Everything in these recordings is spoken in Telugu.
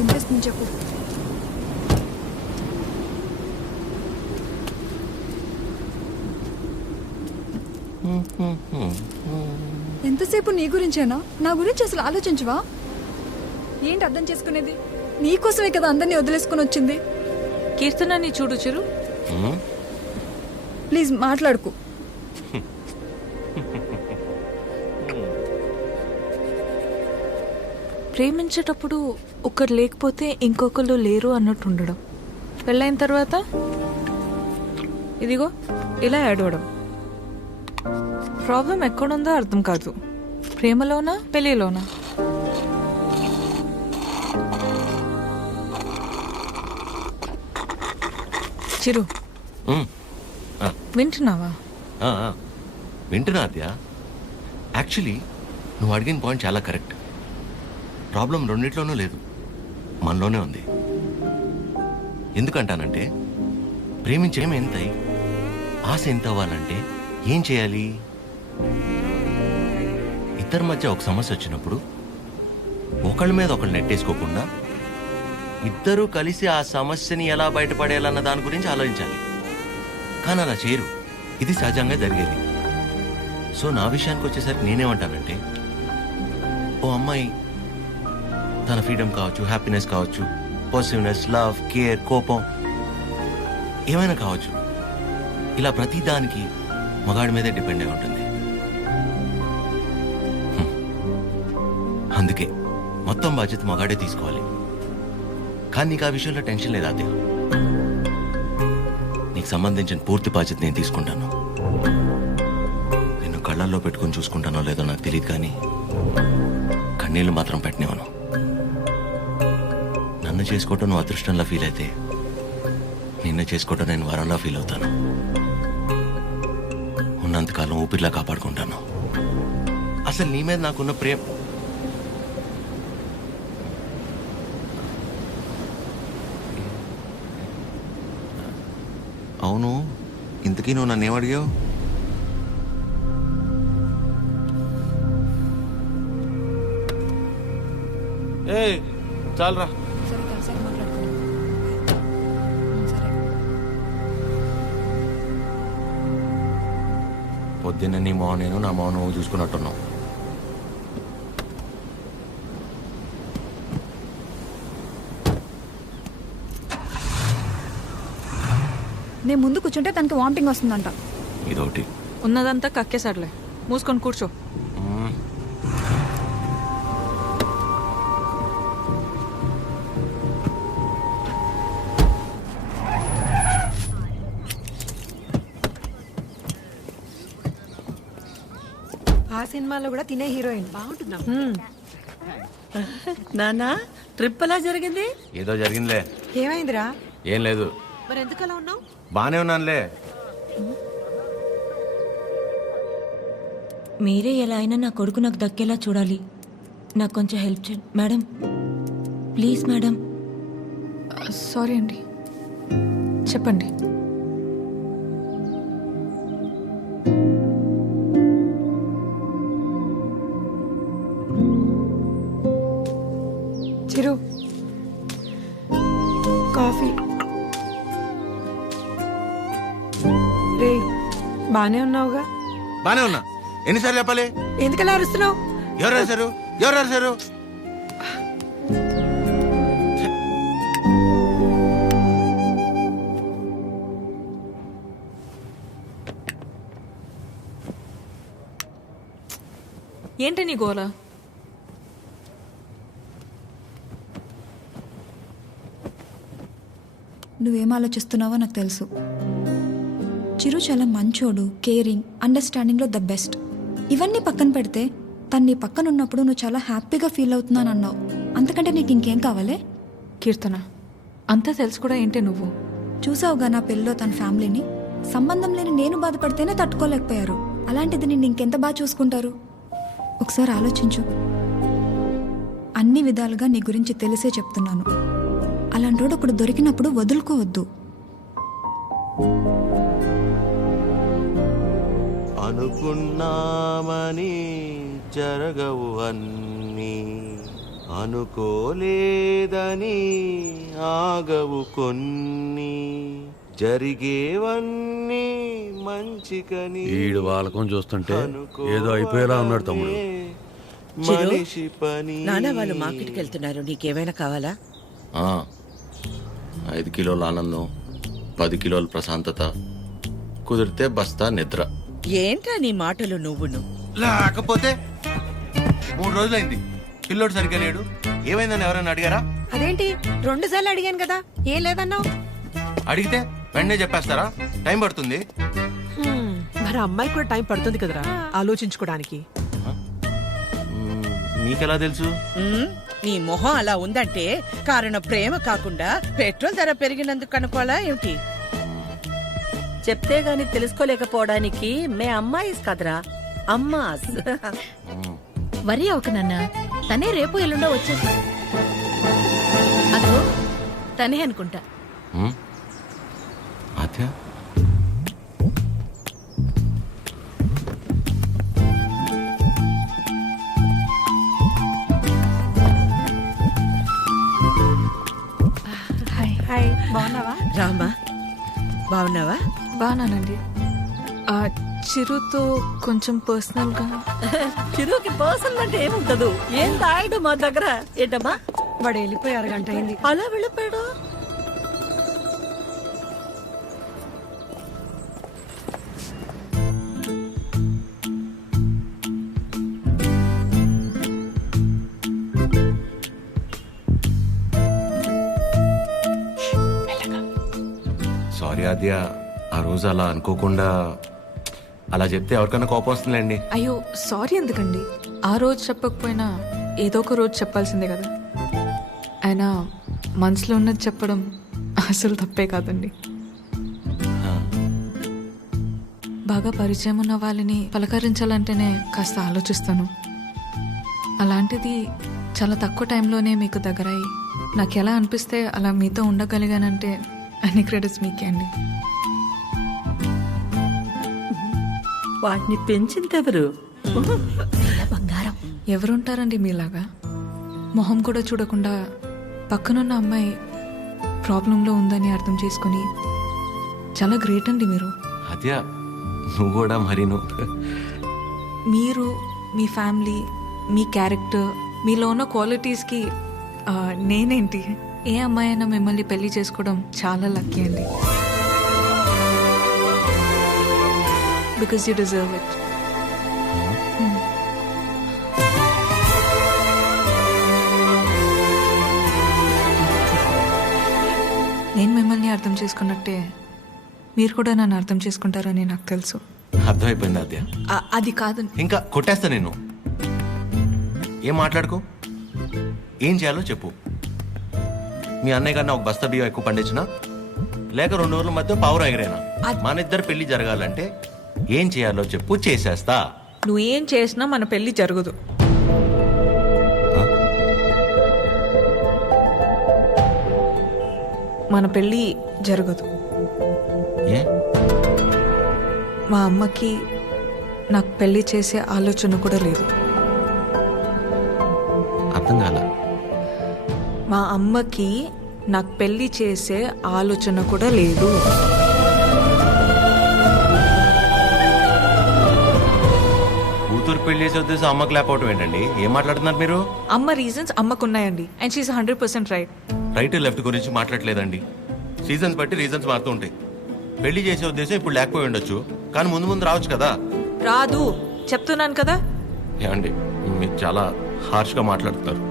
వినిపిస్తుంది చెప్పు. ఎంతసేపు నీ గురించేనా? నా గురించి అసలు ఆలోచించవా? ఏంటి అర్థం చేసుకునేది? నీకోసమే కదా అందరినీ వదిలేసుకుని వచ్చింది. కీర్తనాన్ని చూడు చిరు. ప్లీజ్ మాట్లాడుకు. ప్రేమించేటప్పుడు ఒకరు లేకపోతే ఇంకొకరు లేరు అన్నట్టు ఉండడం, పెళ్ళైన తర్వాత ఇదిగో ఇలా ఏడవడం. ప్రాబ్లం ఎక్కడుందో అర్థం కాదు. ప్రేమలోనా పెళ్ళిలోనా? చిరు వింటున్నావా? వింటున్నా అద్యా. యాక్చువల్లీ నువ్వు అడిగిన పాయింట్ చాలా కరెక్ట్. ప్రాబ్లం రెండిట్లోనూ లేదు, మనలోనే ఉంది. ఎందుకంటానంటే ప్రేమించేం ఎంతై ఆశ ఎంత అవ్వాలంటే ఏం చేయాలి? ఇద్దరి మధ్య ఒక సమస్య వచ్చినప్పుడు ఒకళ్ళ మీద ఒకళ్ళు నెట్టేసుకోకుండా ఇద్దరూ కలిసి ఆ సమస్యని ఎలా బయటపడేయాలన్న దాని గురించి ఆలోచించాలి. కానీ అలా చేయరు. ఇది సహజంగా జరిగేది. సో నా విషయానికి వచ్చేసరికి నేనేమంటానంటే, ఓ అమ్మాయి తన ఫ్రీడమ్ కావచ్చు, హ్యాపీనెస్ కావచ్చు, పాజిటివ్నెస్, లవ్, కేర్, కోపం ఏమైనా కావచ్చు, ఇలా ప్రతిదానికి మగాడి మీదే డిపెండ్ అయి ఉంటుంది. అందుకే మొత్తం బాధ్యత మగాడే తీసుకోవాలి. కానీ నీకు ఆ విషయంలో టెన్షన్ లేదా అదే? నీకు సంబంధించిన పూర్తి బాధ్యత నేను తీసుకుంటాను. నిన్ను కళ్ళల్లో పెట్టుకుని చూసుకుంటానో లేదో నాకు తెలియదు, కానీ కన్నీళ్లు మాత్రం పెట్టనివ్వను. నన్ను చేసుకోవటం నువ్వు అదృష్టంలా ఫీల్ అయితే, నిన్ను చేసుకోవటం నేను వరంలా ఫీల్ అవుతాను. ఉన్నంతకాలం ఊపిరిలా కాపాడుకుంటాను. అసలు నీ మీద నాకున్న ప్రేమ అవును. ఇంతకీ నువ్వు నన్ను ఏమడిగావు? చాలరా. సరే కలిసి మాట్లాడుకున్నాం. సరే. పొద్దున్న నీ మౌనం నేను, నా మౌనం నువ్వు చూసుకున్నట్టున్నావు. నేను ముందు కూర్చుంటే తనకి వామిటింగ్ వస్తుందంట. ఇదొకటి. ఉన్నదంతా కక్కేసాడులే, మూసుకొని కూర్చో. ఆ సినిమాలో కూడా తినే హీరోయిన్ బాగుంటుందా? నానా ట్రిప్ ఎలా జరిగింది? ఏదో జరిగిందిలే. ఏమైందిరా? ఏం లేదు. మరి ఎందుకు అలా ఉన్నావు? బానే ఉన్నానులే. మీరే ఎలా అయినా నా కొడుకు నాకు దక్కేలా చూడాలి. నాకు కొంచెం హెల్ప్ చేయండి మేడం, ప్లీజ్ మేడం. సారీ అండి, చెప్పండి. చిరు కాఫీ. రే బానే ఉన్నావుగా? బానే ఉన్నా. ఎన్నిసార్లు చెప్పాలి? ఎందుకలా అరుస్తున్నావు? ఎవరు రాశారు? ఎవరు రాశారు? ఏంటి నీ గోల? నువ్వేం ఆలోచిస్తున్నావో నాకు తెలుసు. చిరు చాలా మంచోడు, కేరింగ్, అండర్స్టాండింగ్లో ద బెస్ట్. ఇవన్నీ పక్కన పెడితే తను నీ పక్కన ఉన్నప్పుడు నువ్వు చాలా హ్యాపీగా ఫీల్ అవుతున్నాను అన్నావు. అంతకంటే నీకు ఇంకేం కావాలి? కీర్తన, అంతా తెలుసు కూడా ఏంటి నువ్వు? చూసావుగా నా పెళ్ళిలో తన ఫ్యామిలీని. సంబంధం లేని నేను బాధపడితేనే తట్టుకోలేకపోయారు. అలాంటిది నిన్ను ఇంకెంత బాగా చూసుకుంటారు? ఒకసారి ఆలోచించు. అన్ని విధాలుగా నీ గురించి తెలిసే చెప్తున్నాను. అలాంటోడు ఒకడు దొరికినప్పుడు వదులుకోవద్దు. అనుకున్నామని జరగవు అన్నీ, అనుకోలేదని ఆగవు కొన్ని జరిగేవన్నీ మంచికని ఈడు వాళ్ళకం చూస్తుంటే ఏదో అయిపోయేలా ఉన్నాడు తమ్ముడు. మనిషి పని నాన్న వాళ్ళు మార్కెట్కి వెళ్తున్నారు, నీకేమైనా కావాలా? 5 కిలోల ఆనందం, 10 కిలోల ప్రశాంతత, కుదిరితే బస్తా నిద్ర. ఏంట్రా నీ మాటలు నువ్వును? లేకపోతే 3 రోజులైంది పిల్లోడు సరిగ్గా లేడు. ఏమైందని ఎవరైనా అడిగారా? అదేంటి 2 సార్లు అడిగాను కదా, ఏం లేదన్నావు. అడిగితే వెంటనే చెప్పేస్తారా? టైం పడుతుంది. మరి అమ్మాయి కూడా టైం పడుతుంది కదరా ఆలోచించుకోవడానికి. మీకెలా తెలుసు? నీ మొహం అలా ఉందంటే కారణం ప్రేమ కాకుండా పెట్రోల్ ధర పెరిగినందుకు అనుకోవాలా ఏమిటి? చెప్తే గాని తెలుసుకోలేకపోవడానికి మే అమ్మాయిస్ కదరా అమ్మాస్. వరి ఒక నాన్న, తనే రేపు ఎల్లుండో వచ్చేసి అదో తనే అనుకుంటా. ఆద్య హాయ్, బాగున్నావా? రామా, బాగున్నావా? బాగానండి. చిరుతో కొంచెం పర్సనల్గా. చిరుకి పర్సనల్ అంటే ఏముంటదు, ఏం తాయడు మా దగ్గర. ఏంటమ్మా వాడు వెళ్ళిపోయి 1 గంట అయింది. అలా వెళ్ళిపోయాడు? సారీ ఆద్య, ఆ రోజు అలా అనుకోకుండా అలా చెప్తే ఎవరికైనా కోపం వస్తుందండి. అయ్యో సారీ ఎందుకండి, ఆ రోజు చెప్పకపోయినా ఏదో ఒక రోజు చెప్పాల్సిందే కదా. అయినా మనసులో ఉన్నది చెప్పడం అసలు తప్పే కాదండి. బాగా పరిచయం ఉన్న వాళ్ళని పలకరించాలంటేనే కాస్త ఆలోచిస్తాను. అలాంటిది చాలా తక్కువ టైంలోనే మీకు దగ్గరయ్యి నాకు ఎలా అనిపిస్తే అలా మీతో ఉండగలిగానంటే అన్ని క్రెడిట్స్ మీకే అండి. వాటిని పెంచిందెవరు? బంగారం. ఎవరుంటారండి మీలాగా? మొహం కూడా చూడకుండా పక్కనున్న అమ్మాయి ప్రాబ్లంలో ఉందని అర్థం చేసుకుని చాలా గ్రేట్ అండి మీరు. ఆద్య నువ్వు కూడా మరి మీరు, మీ ఫ్యామిలీ, మీ క్యారెక్టర్, మీలో ఉన్న క్వాలిటీస్కి నేనేంటి? ఏ అమ్మాయి అయినా మిమ్మల్ని పెళ్లి చేసుకోవడం చాలా లక్కీ అండి. Because you deserve it. నేను మిమ్మల్ని అర్థం చేసుకున్నట్టే మీరు కూడా నన్ను అర్థం చేసుకుంటారని నాకు తెలుసు. అర్థమైపోయింది ఆద్య. అది కాదండి. ఇంకా కొట్టేస్తా నేను. ఏం మాట్లాడుకో, ఏం చేయాలో చెప్పు. మీ అన్నయ్య కన్నా ఒక బస్తా బియ్యం ఎక్కువ పండించినా, లేక 2 రోజుల మధ్య పావురం ఎగిరేనా, మన ఇద్దరు పెళ్లి జరగాలంటే ఏం చేయాలో చెప్పు, చేసేస్తా. నువ్వేం చేసినా మన పెళ్లి జరగదు. మన పెళ్ళి జరగదు. ఏ? మా అమ్మకి నాకు పెళ్లి చేసే ఆలోచన కూడా లేదు. అర్థం కాల. మా అమ్మకి నాకు పెళ్లి చేసే ఆలోచన కూడా లేదు. కూతురు పెళ్లి చేసే ఉద్దేశం అమ్మకు లేకపోవటం ఏంటండి? ఏం మాట్లాడుతున్నారు మీరు? అమ్మ రీజన్స్ అమ్మకున్నాయండి, and she is 100% right. Right left గురించి మాట్లాడలేదండి. సీజన్స్ బట్టి రీజన్స్ మారుతూ ఉంటాయి. పెళ్లి చేసే ఉద్దేశం ఇప్పుడు లేకపోయి ఉండొచ్చు, కానీ ముందు ముందు రావచ్చు కదా. రాదు చెప్తున్నాను కదా. ఏమండి మీరు చాలా హార్ష్గా మాట్లాడుతున్నారు,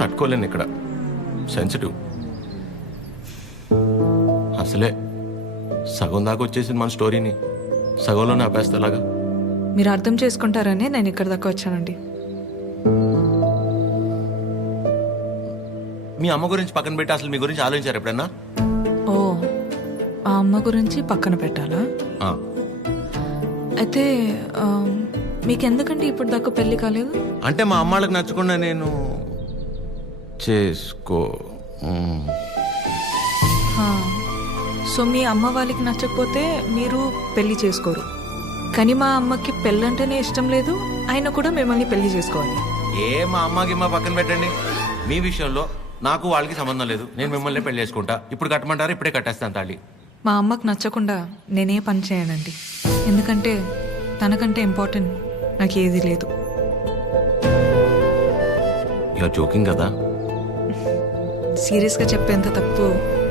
తట్టుకోలేను. ఇక్కడ సెన్సిటివ్. అసలే సగం దాకా వచ్చేసింది మన స్టోరీని, సగంలోనే ఆపేస్తేలాగా. మీరు అర్థం చేసుకుంటారనే నేను ఇక్కడ దాకా వచ్చానండి. మీ అమ్మ గురించి పక్కన పెట్టి అసలు మీ గురించి ఆలోచించారు ఎప్పుడన్నా? ఓ, ఆ అమ్మ గురించి పక్కన పెట్టాలా? ఆ. అయితే మీకెందుకంటే ఇప్పుడు దాకా పెళ్లి కాలేదు? అంటే మా అమ్మాళ్ళకి నచ్చకుండా నేను చేసుకో. సో మీ అమ్మ వాళ్ళకి నచ్చకపోతే మీరు పెళ్లి చేసుకోరు. కానీ మా అమ్మకి పెళ్ళంటేనే ఇష్టం లేదు, ఆయన కూడా మిమ్మల్ని పెళ్లి చేసుకోవాలి. మా అమ్మకి మా పక్కన పెట్టండి. మీ విషయంలో నాకు వాళ్ళకి సంబంధం లేదు. నేను మిమ్మల్ని పెళ్లి చేసుకుంటా. ఇప్పుడు కట్టమంటారా? ఇప్పుడే కట్టేస్తాను తాళి. మా అమ్మకు నచ్చకుండా నేనే పని చేయనండి. ఎందుకంటే తనకంటే ఇంపార్టెంట్ నాకు ఏది లేదు. ఇలా జోకింగ్ కదా. సీరియస్గా చెప్పేంత తప్పు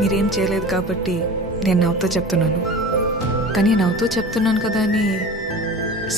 మీరేం చేయలేదు కాబట్టి నేను నవ్వుతూ చెప్తున్నాను. కానీ నవ్వుతూ చెప్తున్నాను కదా అని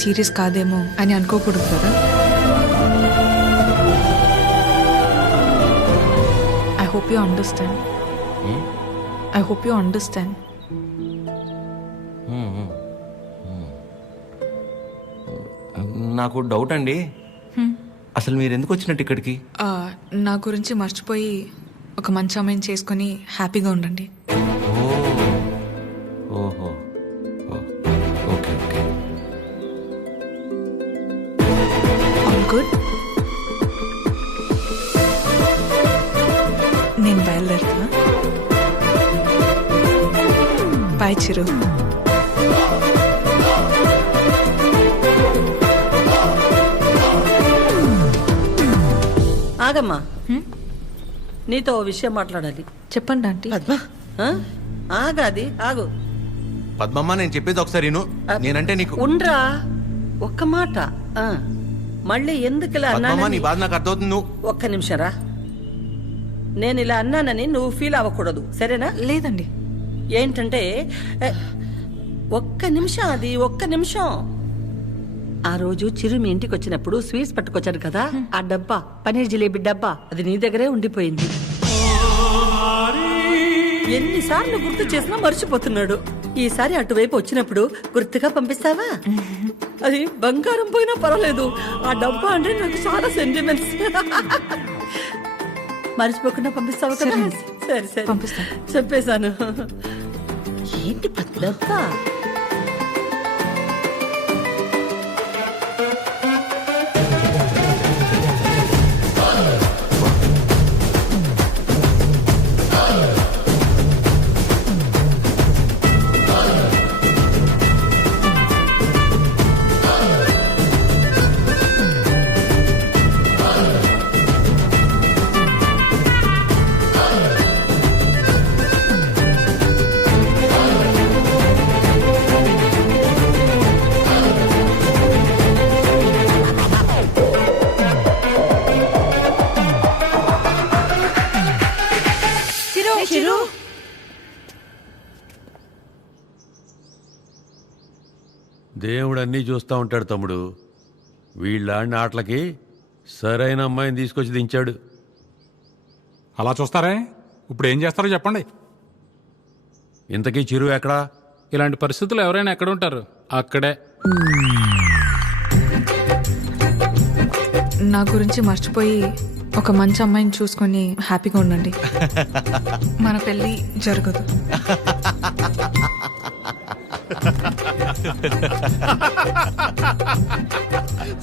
సీరియస్ కాదేమో అని అనుకోకూడదు కదా. I hope you understand. I hope you understand. నాకు డౌట్ అండి, అసలు మీరు ఎందుకు వచ్చినట్టు ఇక్కడికి? నా గురించి మర్చిపోయి ఒక మంచి అమ్మాయిని చేసుకొని హ్యాపీగా ఉండండి. ఓహో, ఓకే ఓకే. All good. నేను బయలుదేరుతా. బాయ్ చిరు. ఆగమ్మా, నీతో ఓ విషయం మాట్లాడాలి. చెప్పండి ఆంటీ. పద్మ, ఆ? ఆగాది ఆగు. పద్మమ్మ, నేను చెప్పేది ఒకసారి విను. నేనంటే నీకు ఉండ్రా, ఒక్క మాట. ఆ, మళ్ళీ ఎందుకు ఇలా పద్మమ్మ, నీ అన్నానని బాధ నాకు అర్థమవుతుంది. నువ్వు ఒక్క నిమిషం రా. నేను ఇలా అన్నానని నువ్వు ఫీల్ అవ్వకూడదు, సరేనా? లేదండి. ఏంటంటే ఒక్క నిమిషం, అది ఒక్క నిమిషం. ఆ రోజు చిరు మీ ఇంటికి వచ్చినప్పుడు స్వీట్స్ పట్టుకొచ్చాడు కదా, ఆ డబ్బా, పనీర్ జిలేబీ డబ్బా, అది నీ దగ్గరే ఉండిపోయింది. ఎన్నిసార్లు గుర్తు చేసినా మర్చిపోతున్నాడు. ఈసారి అటువైపు వచ్చినప్పుడు గుర్తుగా పంపిస్తావా? అది బంగారం పోయినా పర్వాలేదు, ఆ డబ్బా అంటే నాకు చాలా సెంటిమెంట్స్. మర్చిపోకుండా పంపిస్తావా కదా? సరే సరే పంపిస్తాను. చెప్పేశాను. ఏంటి డబ్బా? దేవుడు అన్నీ చూస్తూ ఉంటాడు తమ్ముడు. వీళ్ళ ఆడిన ఆటలకి సరైన అమ్మాయిని తీసుకొచ్చి దించాడు. అలా చూస్తారే, ఇప్పుడు ఏం చేస్తారో చెప్పండి. ఇంతకీ చిరు ఎక్కడా? ఇలాంటి పరిస్థితులు ఎవరైనా ఎక్కడ ఉంటారు? అక్కడే. నా గురించి మర్చిపోయి ఒక మంచి అమ్మాయిని చూసుకొని హ్యాపీగా ఉండండి. మన పెళ్ళి జరగదు.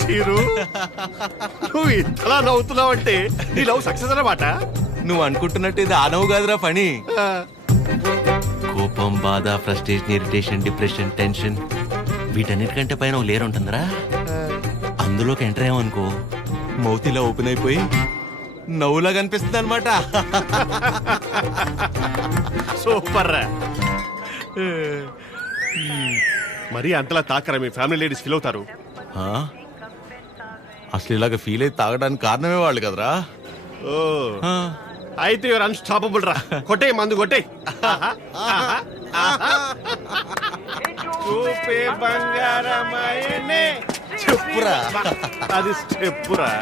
చిరు, నువ్వు ఇంతలా నవ్వుతున్నావంటే నీ లవ్ సక్సెస్ అన్నమాట. నువ్వు అనుకుంటున్నట్టు ఇది ఆనవు కాదురా పని. కోపం, బాధ, ఫ్రస్ట్రేషన్, ఇరిటేషన్, డిప్రెషన్, టెన్షన్, వీటన్నిటికంటే పైన ఓ లేయర్ ఉంటుందిరా. అందులోకి ఎంటర్ అయ్యామనుకో, మౌత్ ఇలా ఓపెన్ అయిపోయి నవ్వులా కనిపిస్తుంది అనమాట. సూపర్ రా. మరి అంతలా తాకరా, మీ ఫ్యామిలీ లేడీస్ ఫీల్ అవుతారు. అసలు ఇలాగ ఫీల్ అయితే తాగడానికి కారణమే వాళ్ళు కదరా. ఓ, అయితే యువర్ అన్స్టాపబుల్ రా. కొట్టే మందు కొట్టే. చూపే బంగారమాయనే. చెప్పురా. అది చెప్పురా.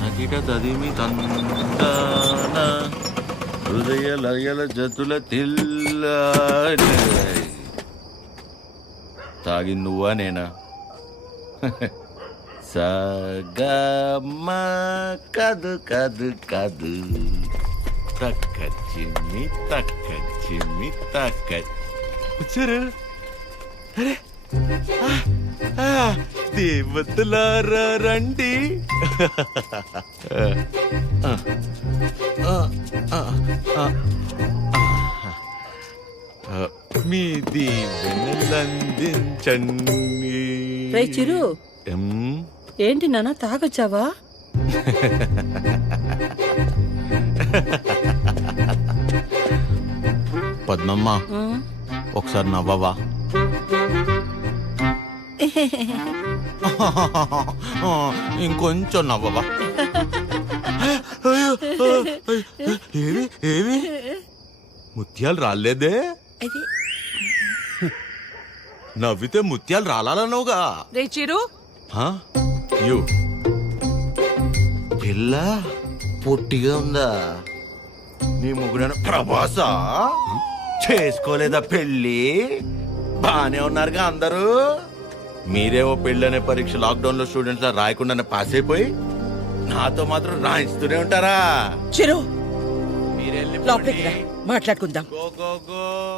నకిట తదిమి తందాన హృదయ లయల జతుల తిల్ల. తాగి నువ్వా నేనా? సగమ కదు కదు కదు తక్క చిమ్మి తక్క వచ్చారు. అరే, దేవతలారా రండి. మీ దీవెనలందించండి. రే చిరు ఎం, ఏంటి నాన్న తాగొచ్చావా? పద్మమ్మ ఒకసారి నవ్వవా? ఇంకొంచెం నవ్వవా? ఏవి ఏవి ముత్యాలు రాలేదే? నవ్వితే ముత్యాలు రాలనవుగా. రే చిరు యు పిల్ల పొట్టిగా ఉందా? నీ ముగ్గురు ప్రభాసా చేసుకోలేదా పెళ్ళి? బానే ఉన్నారుగా అందరూ. మీరేమో పెళ్ళి అనే పరీక్ష లాక్డౌన్ లో స్టూడెంట్స్ లా రాయకుండానే పాస్ అయిపోయి నాతో మాత్రం రాయిస్తూనే ఉంటారా? చిరు మీరెళ్ళి లోపలికి రా, మాట్లాడుకుందాం. Go go go